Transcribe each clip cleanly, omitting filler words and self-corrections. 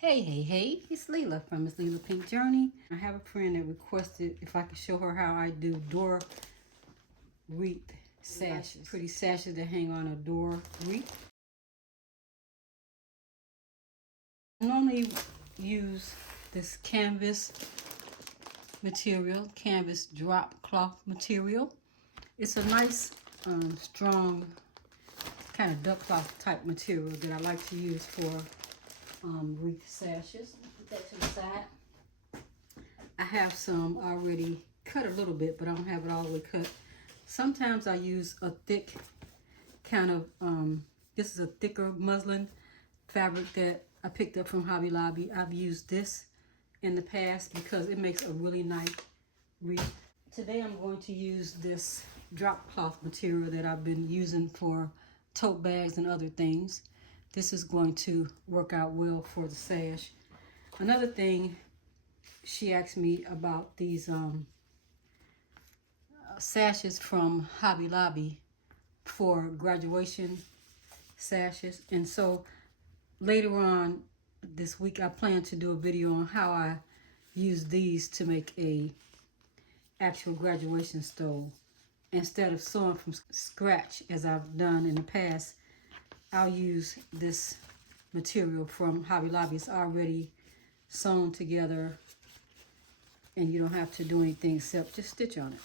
Hey, it's Lela from MzLelaPinkJourney. I have a friend that requested if I could show her how I do door wreath sashes. Pretty sashes that hang on a door wreath. I normally use this canvas material, canvas drop cloth material. It's a nice, strong, kind of duck cloth type material that I like to use for wreath sashes. Put that to the side. I have some already cut a little bit, but I don't have it all the way cut. Sometimes I use a thick kind of, this is a thicker muslin fabric that I picked up from Hobby Lobby. I've used this in the past because it makes a really nice wreath. Today I'm going to use this drop cloth material that I've been using for tote bags and other things. This is going to work out well for the sash. Another thing, she asked me about these sashes from Hobby Lobby for graduation sashes. And so later on this week, I plan to do a video on how I use these to make a actual graduation stole. Instead of sewing from scratch as I've done in the past, I'll use this material from Hobby Lobby. It's already sewn together and you don't have to do anything except just stitch on it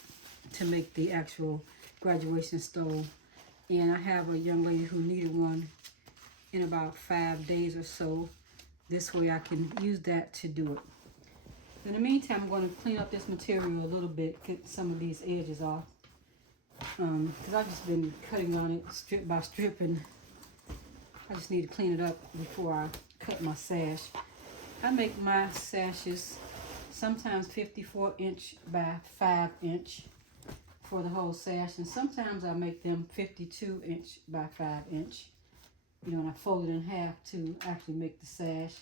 to make the actual graduation stole. And I have a young lady who needed one in about 5 days or so. This way I can use that to do it. In the meantime, I'm going to clean up this material a little bit, get some of these edges off. Because I've just been cutting on it strip by strip, and I just need to clean it up before I cut my sash. I make my sashes sometimes 54 inch by 5 inch for the whole sash, and sometimes I make them 52 inch by 5 inch. You know, and I fold it in half to actually make the sash.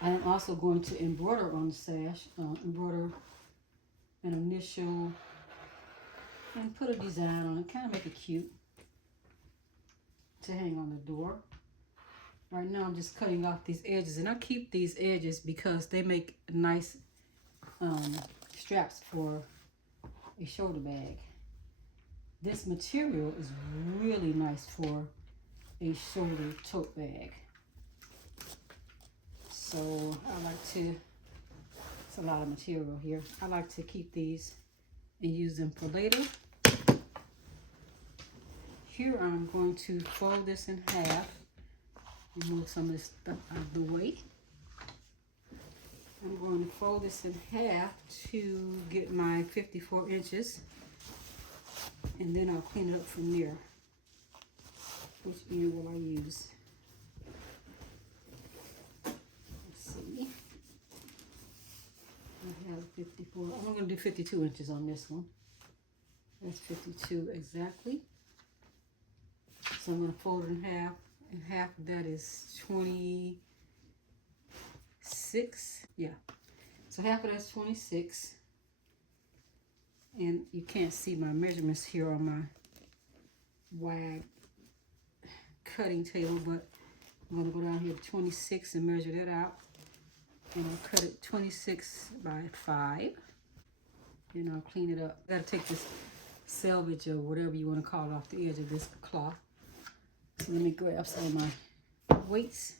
I am also going to embroider on the sash, embroider an initial and put a design on it, kind of make it cute to hang on the door. Right now I'm just cutting off these edges, and I keep these edges because they make nice straps for a shoulder bag. This material is really nice for a shoulder tote bag. So I like to, it's a lot of material here. I like to keep these and use them for later. Here I'm going to fold this in half, remove some of this stuff out of the way. I'm going to fold this in half to get my 54 inches, and then I'll clean it up from there. Which end will I use? Let's see. I have 54. I'm going to do 52 inches on this one. That's 52 exactly. So I'm going to fold it in half, and half of that is 26. Yeah. So half of that's 26. And you can't see my measurements here on my wide cutting table, but I'm going to go down here to 26 and measure that out. And I'll cut it 26 by 5. And I'll clean it up. I got to take this selvage or whatever you want to call it off the edge of this cloth. So let me grab some of my weights.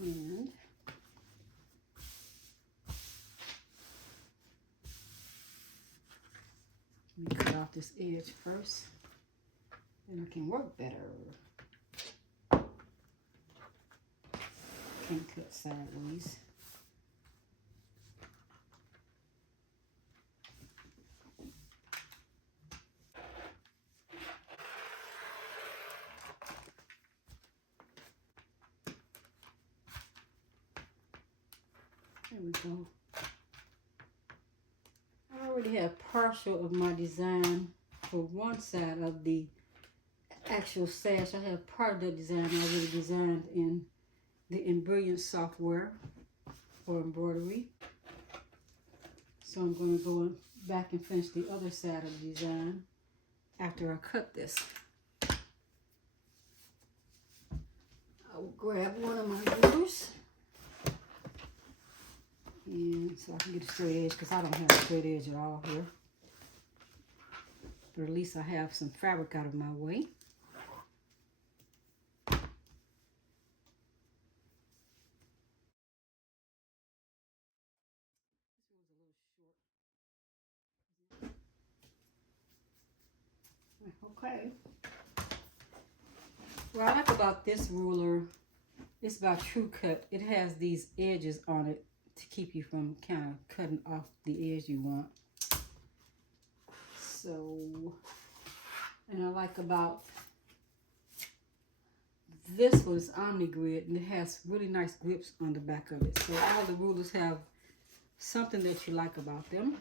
And let me cut off this edge first, then I can work better. Can't cut sideways. There we go. I already have partial of my design for one side of the actual sash. I have part of that design already designed in the Embroidery software for embroidery. So I'm going to go back and finish the other side of the design after I cut this. I will grab one of my rulers, and so I can get a straight edge, because I don't have a straight edge at all here. But at least I have some fabric out of my way. Okay. What I like about this ruler, it's by True Cut. It has these edges on it to keep you from kind of cutting off the edge you want. So, and I like about this was Omni Grid, and it has really nice grips on the back of it. So all the rulers have something that you like about them.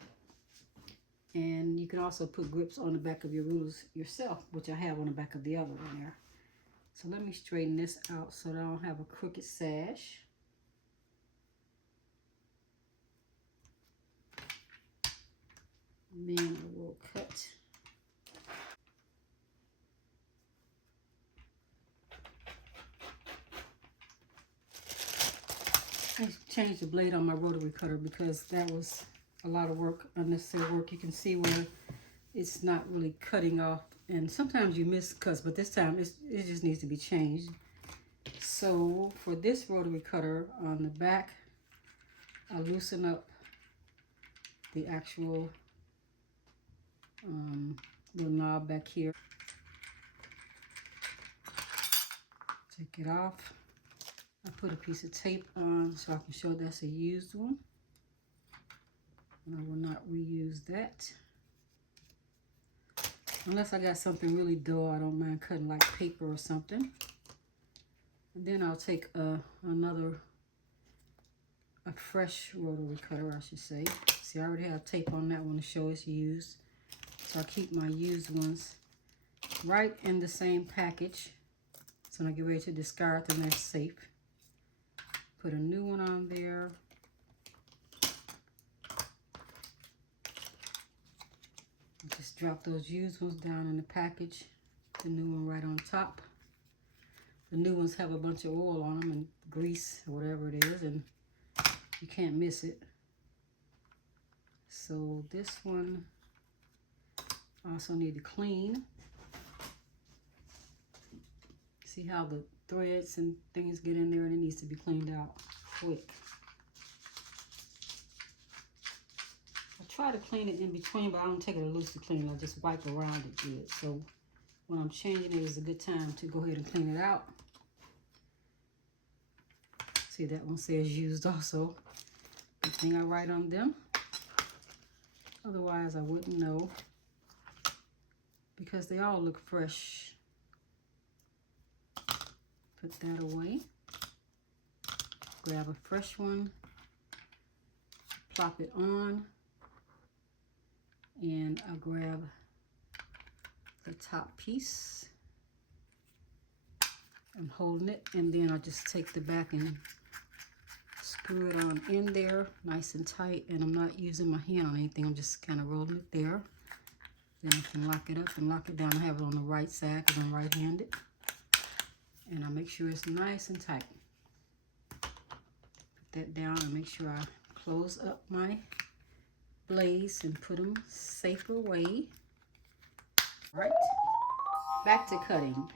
And you can also put grips on the back of your rulers yourself, which I have on the back of the other one there. So let me straighten this out so that I don't have a crooked sash. And then I will cut. I changed the blade on my rotary cutter because that was a lot of work, unnecessary work. You can see where it's not really cutting off, and sometimes you miss cuts, but this time it just needs to be changed. So for this rotary cutter on the back, I loosen up the actual little knob back here. Take it off. I put a piece of tape on so I can show that's a used one. And I will not reuse that. Unless I got something really dull, I don't mind cutting like paper or something. And then I'll take a fresh rotary cutter, I should say. See, I already have tape on that one to show it's used. So I keep my used ones right in the same package. So when I get ready to discard them, they're safe. Put a new one on there. Just drop those used ones down in the package. The new one right on top. The new ones have a bunch of oil on them and grease or whatever it is, and you can't miss it. So this one I also need to clean. See how the threads and things get in there, and it needs to be cleaned out quick. I try to clean it in between, but I don't take it loose to clean. I just wipe around it good. So when I'm changing it, it's a good time to go ahead and clean it out. See, that one says used also. Good thing I write on them. Otherwise, I wouldn't know, because they all look fresh. Put that away. Grab a fresh one. Plop it on. And I'll grab the top piece. I'm holding it, and then I'll just take the back and screw it on in there nice and tight, and I'm not using my hand on anything. I'm just kind of rolling it there. Then I can lock it up and lock it down. I have it on the right side because I'm right-handed. And I make sure it's nice and tight. Put that down and make sure I close up my blades and put them safe away. All right, back to cutting.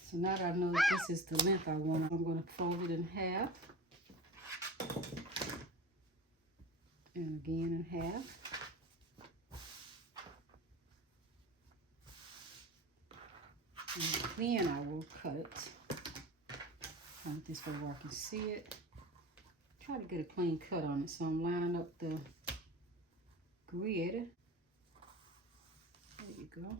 So now that I know that this is the length I want, I'm going to fold it in half. And again in half. And then I will cut it. Turn it this way where I can see it. Try to get a clean cut on it. So I'm lining up the grid. There you go.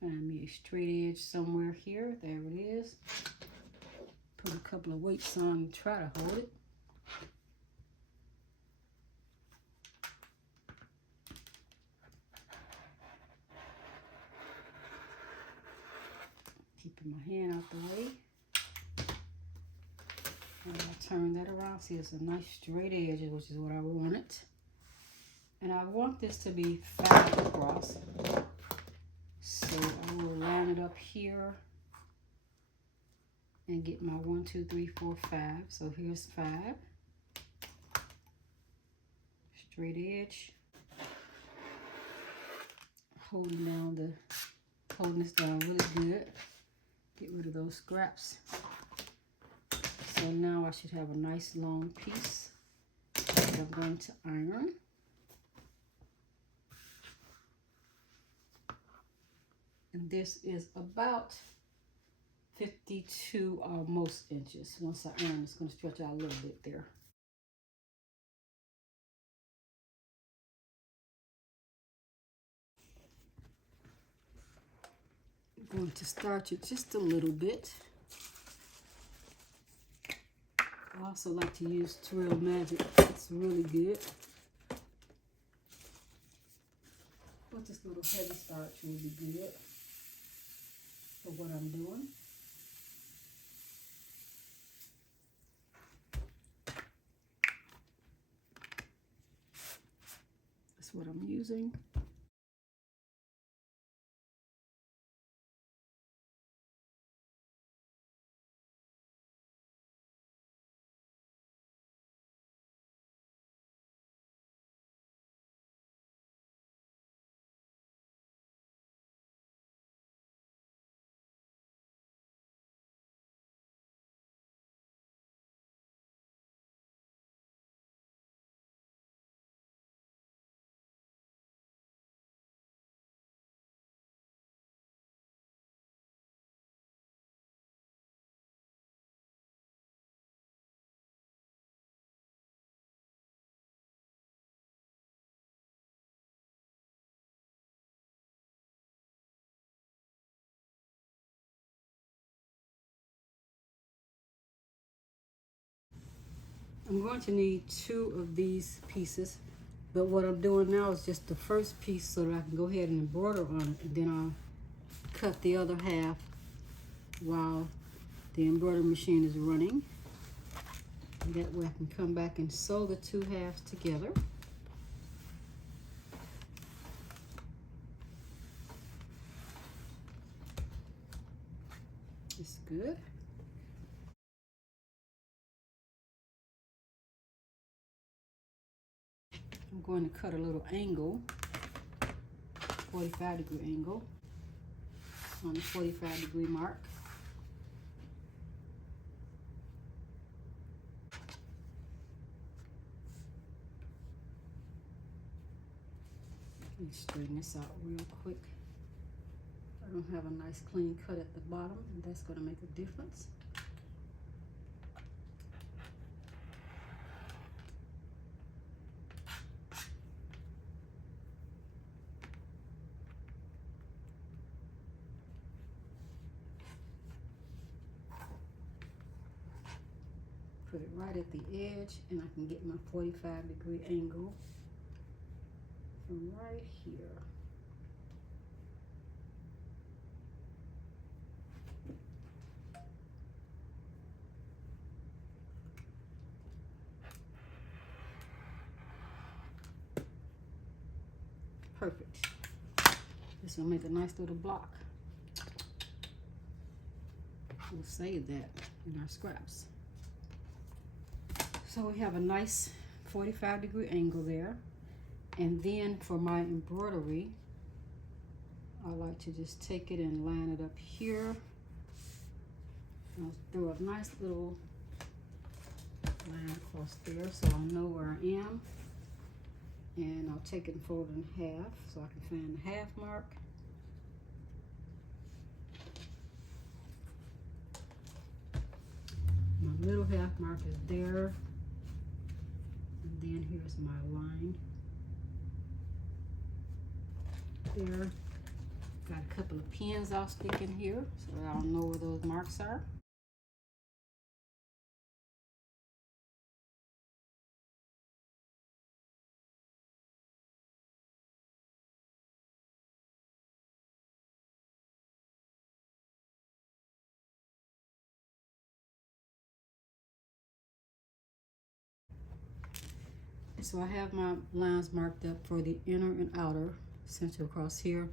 Find me a straight edge somewhere here. There it is. Put a couple of weights on and try to hold it. Keeping my hand out the way. And I'll turn that around. See, it's a nice straight edge, which is what I wanted. And I want this to be 5 across. So I will line it up here and get my 1, 2, 3, 4, 5. So here's 5. Straight edge. Holding this down really good. Get rid of those scraps. So now I should have a nice long piece that I'm going to iron. And this is about 52 almost inches. Once I iron, it's going to stretch out a little bit there. I'm going to starch it just a little bit. I also like to use Trail Magic. It's really good. But this little heavy starch will be good for what I'm doing. That's what I'm using. I'm going to need 2 of these pieces, but what I'm doing now is just the first piece so that I can go ahead and embroider on it, and then I'll cut the other half while the embroidery machine is running. And that way I can come back and sew the 2 halves together. It's good. I'm going to cut a little angle, 45-degree angle, on the 45-degree mark. Let me straighten this out real quick. I don't have a nice clean cut at the bottom, and that's going to make a difference. Put it right at the edge, and I can get my 45-degree angle from right here. Perfect. This will make a nice little block. We'll save that in our scraps. So we have a nice 45-degree angle there. And then for my embroidery, I like to just take it and line it up here. I'll throw a nice little line across there so I know where I am. And I'll take it and fold it in half so I can find the half mark. My middle half mark is there. And then here's my line. There. Got a couple of pins I'll stick in here so that I'll know where those marks are. So I have my lines marked up for the inner and outer center across here.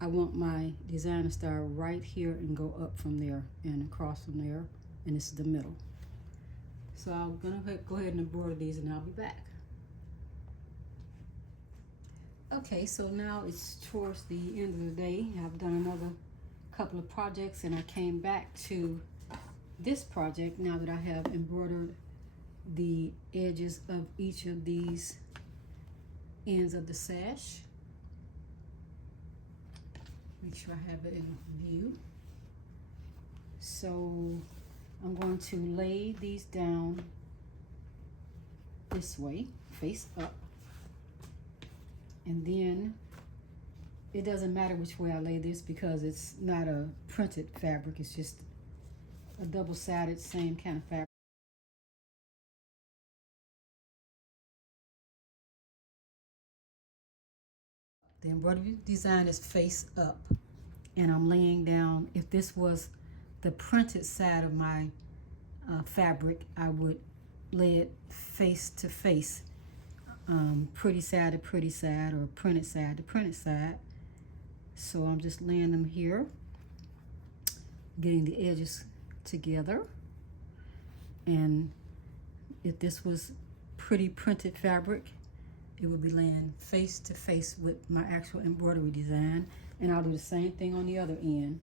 I want my design to start right here and go up from there and across from there, and this is the middle. So I'm gonna go ahead and embroider these and I'll be back. Okay, so now it's towards the end of the day. I've done another couple of projects and I came back to this project now that I have embroidered the edges of each of these ends of the sash. Make sure I have it in view. So I'm going to lay these down this way, face up. And then it doesn't matter which way I lay this because it's not a printed fabric, it's just a double-sided same kind of fabric. The embroidery design is face up, and I'm laying down. If this was the printed side of my fabric, I would lay it face to face, pretty side to pretty side, or printed side to printed side. So I'm just laying them here, getting the edges together. And if this was pretty printed fabric, it would be laying face to face with my actual embroidery design. And I'll do the same thing on the other end.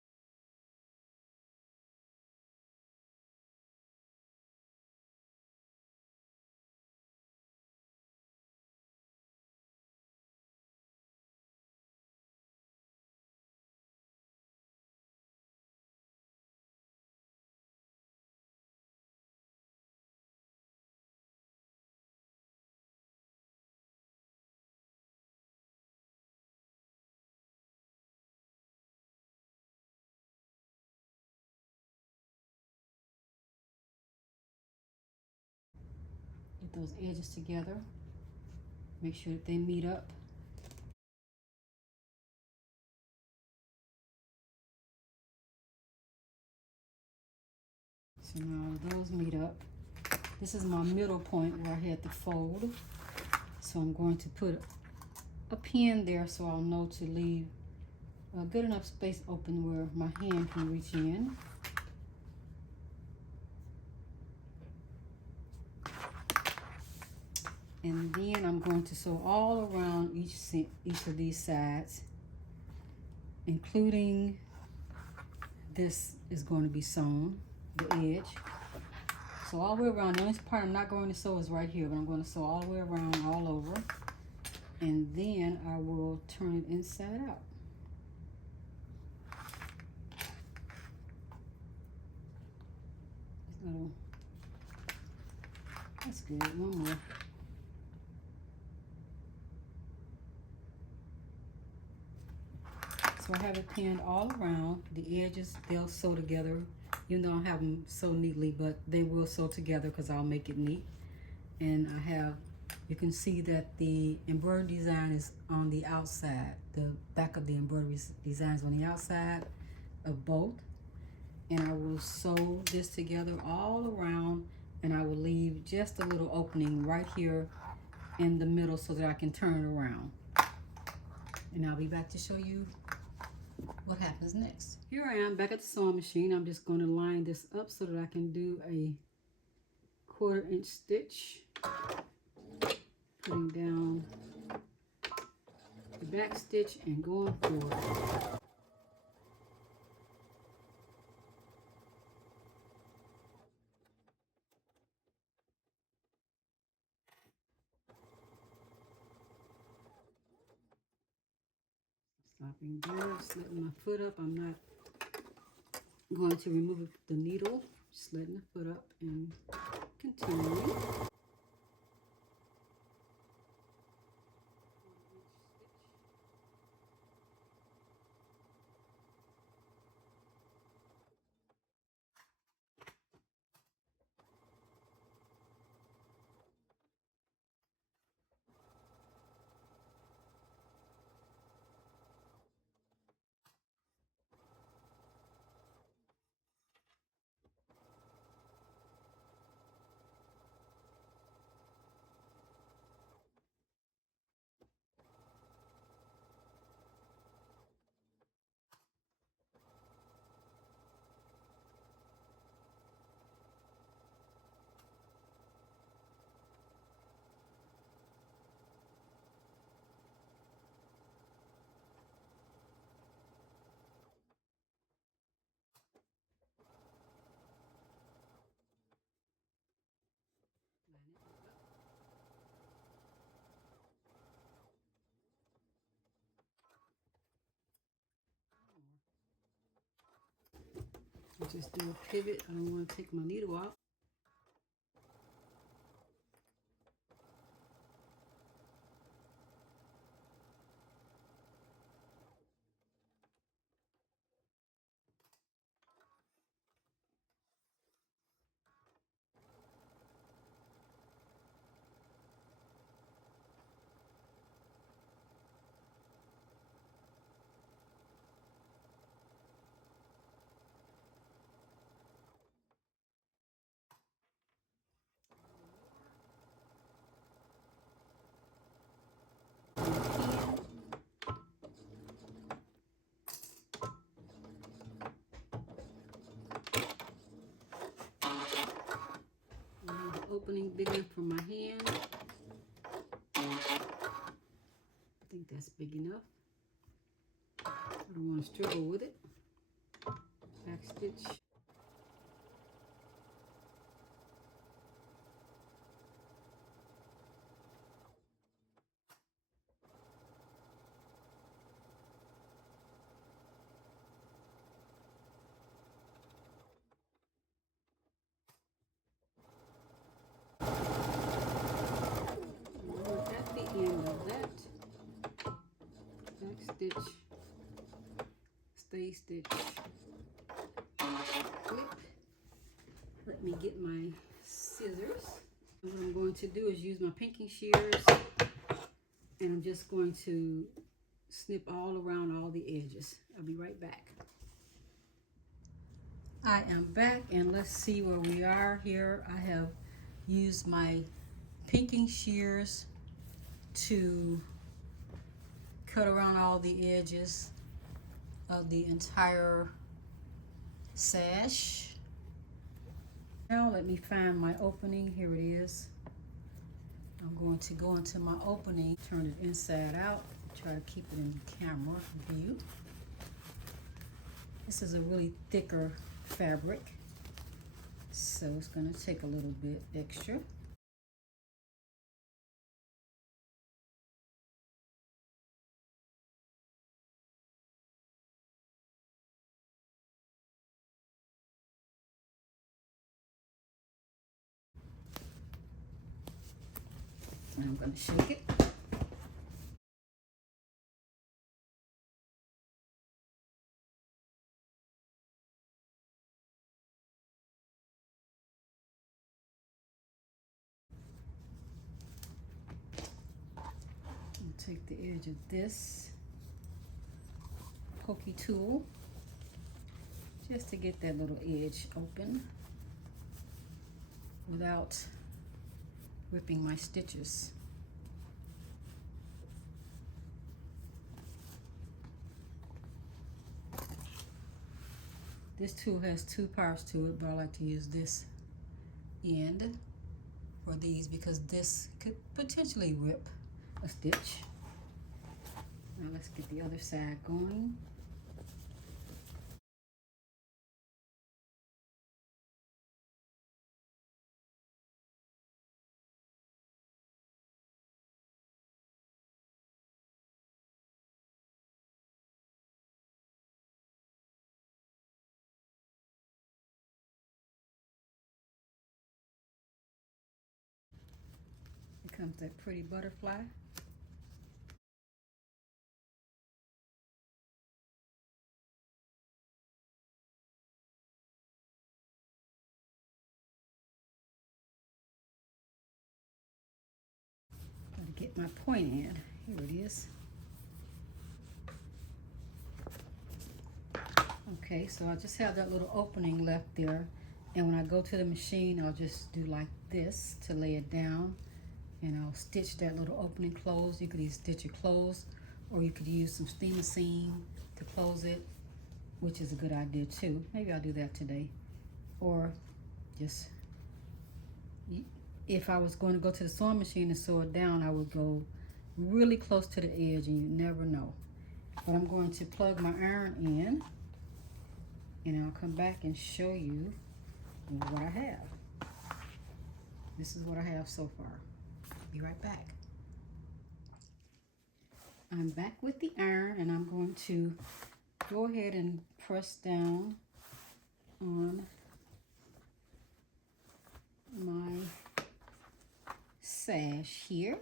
Get those edges together. Make sure that they meet up. So now those meet up. This is my middle point where I had to fold. So I'm going to put a pin there so I'll know to leave a good enough space open where my hand can reach in. And then I'm going to sew all around each of these sides, including this is going to be sewn, the edge. So all the way around. The only part I'm not going to sew is right here, but I'm going to sew all the way around, all over. And then I will turn it inside out. That's good. One more. So I have it pinned all around. The edges, they'll sew together. You know, I don't have them sew neatly, but they will sew together because I'll make it neat. And I have, you can see that the embroidery design is on the outside. The back of the embroidery design is on the outside of both. And I will sew this together all around, and I will leave just a little opening right here in the middle so that I can turn it around. And I'll be back to show you what happens next. Here I am back at the sewing machine. I'm just going to line this up so that I can do a 1/4 inch stitch, putting down the back stitch and going forward. Stopping there, slitting my foot up. I'm not going to remove the needle, just letting the foot up and continuing. Just do a pivot. I don't want to take my needle out. Opening big enough for my hand. I think that's big enough. I don't want to struggle with it. Back stitch. At the end of that, back stitch, stay stitch, clip. Let me get my scissors. What I'm going to do is use my pinking shears, and I'm just going to snip all around all the edges. I'll be right back. I am back, and let's see where we are here. I have used my pinking shears to cut around all the edges of the entire sash. Now let me find my opening. Here it is. I'm going to go into my opening, turn it inside out, try to keep it in camera view. This is a really thicker fabric, so it's going to take a little bit extra. And I'm going to shake it. Take the edge of this pokey tool just to get that little edge open without ripping my stitches. This tool has two parts to it, but I like to use this end for these because this could potentially rip a stitch. Now let's get the other side going. Here comes that pretty butterfly. Get my point in. Here it is. Okay, so I just have that little opening left there, and when I go to the machine, I'll just do like this to lay it down, and I'll stitch that little opening closed. You could either stitch it closed, or you could use some steamer seam to close it, which is a good idea too. Maybe I'll do that today, or just if I was going to go to the sewing machine and sew it down, I would go really close to the edge, and you never know. But I'm going to plug my iron in, and I'll come back and show you what I have. This is what I have so far. Be right back. I'm back with the iron, and I'm going to go ahead and press down on my sash here.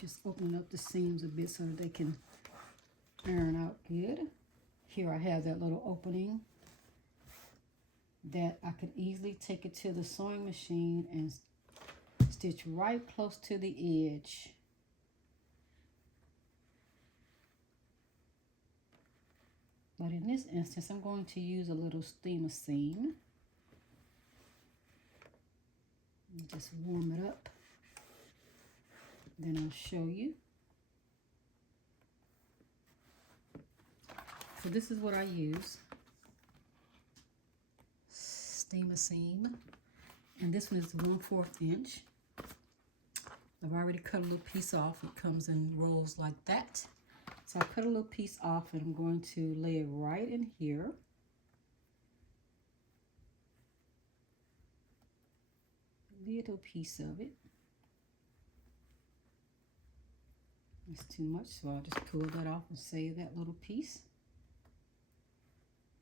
Just opening up the seams a bit so that they can iron out good. Here I have that little opening that I could easily take it to the sewing machine and stitch right close to the edge. But in this instance, I'm going to use a little steamer seam. Just warm it up. Then I'll show you. So this is what I use. Steamer seam. And this one is 1/4 inch. I've already cut a little piece off. It comes in rolls like that. So I cut a little piece off and I'm going to lay it right in here. Little piece of it. It's too much, so I'll just pull that off and save that little piece.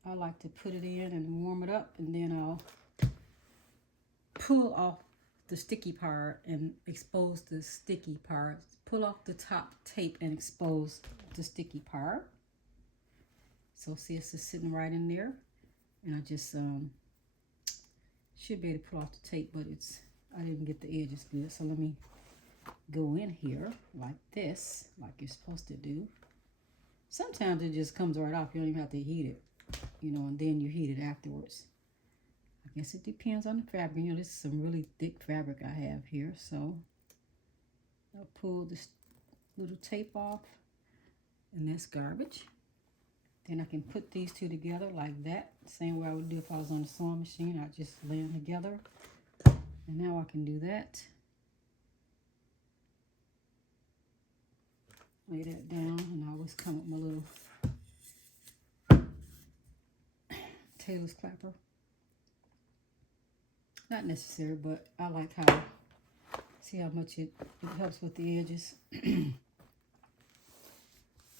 I like to put it in and warm it up, and then I'll pull off the sticky part and expose the sticky part. Pull off the top tape and expose the sticky part. So see, it's just sitting right in there, and I just should be able to pull off the tape, but I didn't get the edges good. So let me go in here like this, like you're supposed to do. Sometimes it just comes right off. You don't even have to heat it, you know, and then you heat it afterwards. I guess it depends on the fabric. You know, this is some really thick fabric I have here. So I'll pull this little tape off, and that's garbage. Then I can put these two together like that, same way I would do if I was on the sewing machine. I just lay them together, and now I can do that. Lay that down, and I always come with my little tailor's clapper. Not necessary, but I like how, see how much it helps with the edges.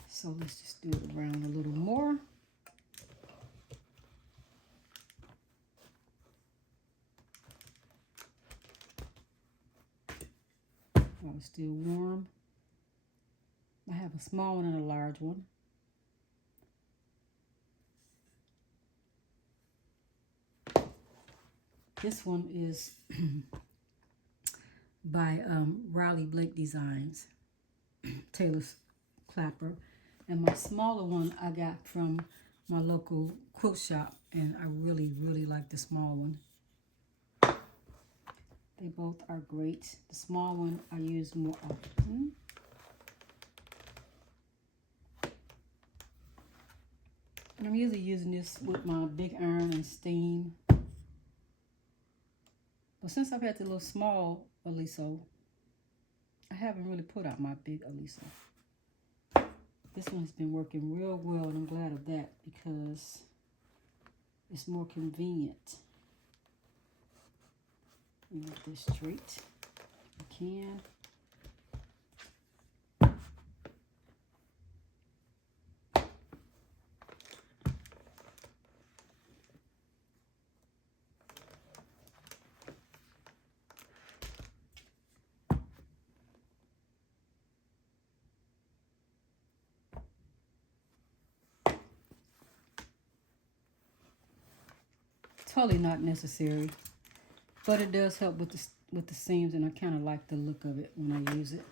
So let's just do it around a little more. While it's still warm. I have a small one and a large one. This one is by Riley Blake Designs, Taylor's Clapper. And my smaller one I got from my local quilt shop, and I really, really like the small one. They both are great. The small one I use more often. And I'm usually using this with my big iron and steam. But since I've had the little small aliso, I haven't really put out my big aliso. This one's been working real well, and I'm glad of that because it's more convenient. Make this straight. You can. Totally not necessary, but it does help with the seams, and I kind of like the look of it when I use it.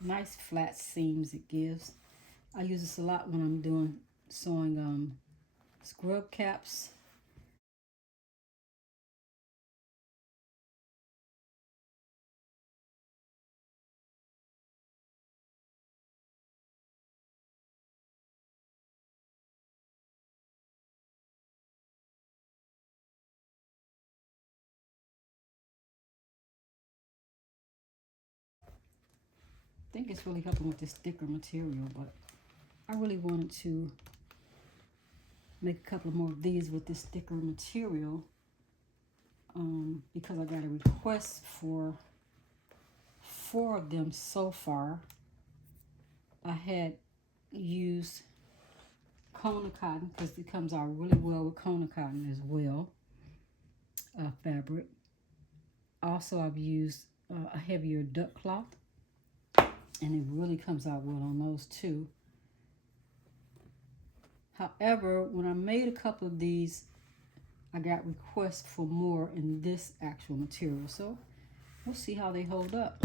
nice flat seams it gives. I use this a lot when I'm doing sewing scrub caps. I think it's really helping with this thicker material, but I really wanted to make a couple more of these with this thicker material because I got a request for 4 of them so far. I had used Kona cotton because it comes out really well with Kona cotton as well, fabric. Also, I've used a heavier duck cloth, and it really comes out well on those too. However, when I made a couple of these, I got requests for more in this actual material, so we'll see how they hold up.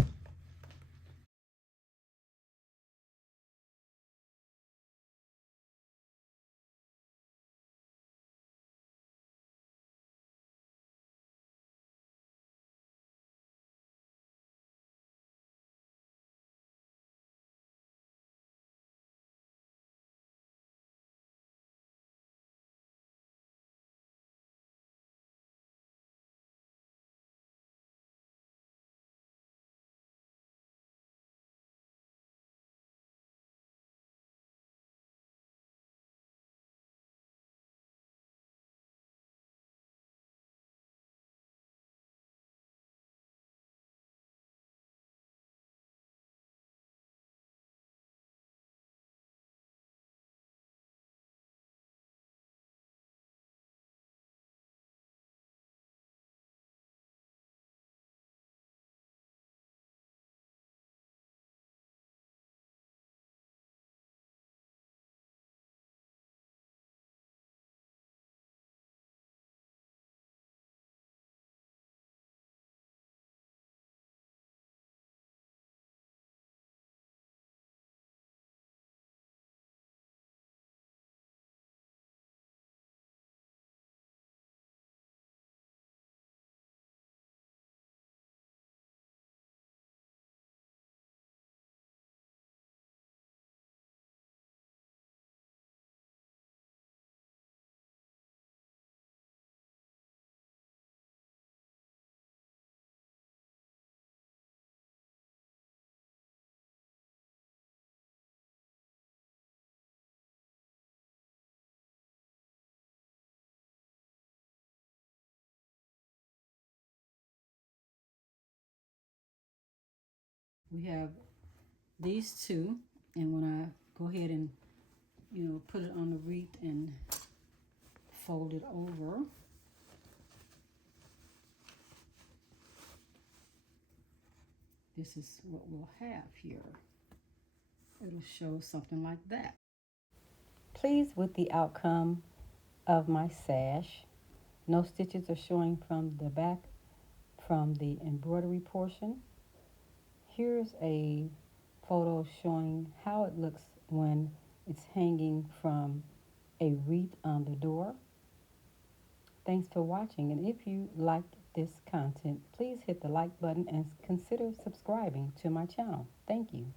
We have these two, and when I go ahead and put it on the wreath and fold it over, this is what we'll have here. It'll show something like that. Pleased with the outcome of my sash. No stitches are showing from the back from the embroidery portion. Here's a photo showing how it looks when it's hanging from a wreath on the door. Thanks for watching, and if you liked this content, please hit the like button and consider subscribing to my channel. Thank you.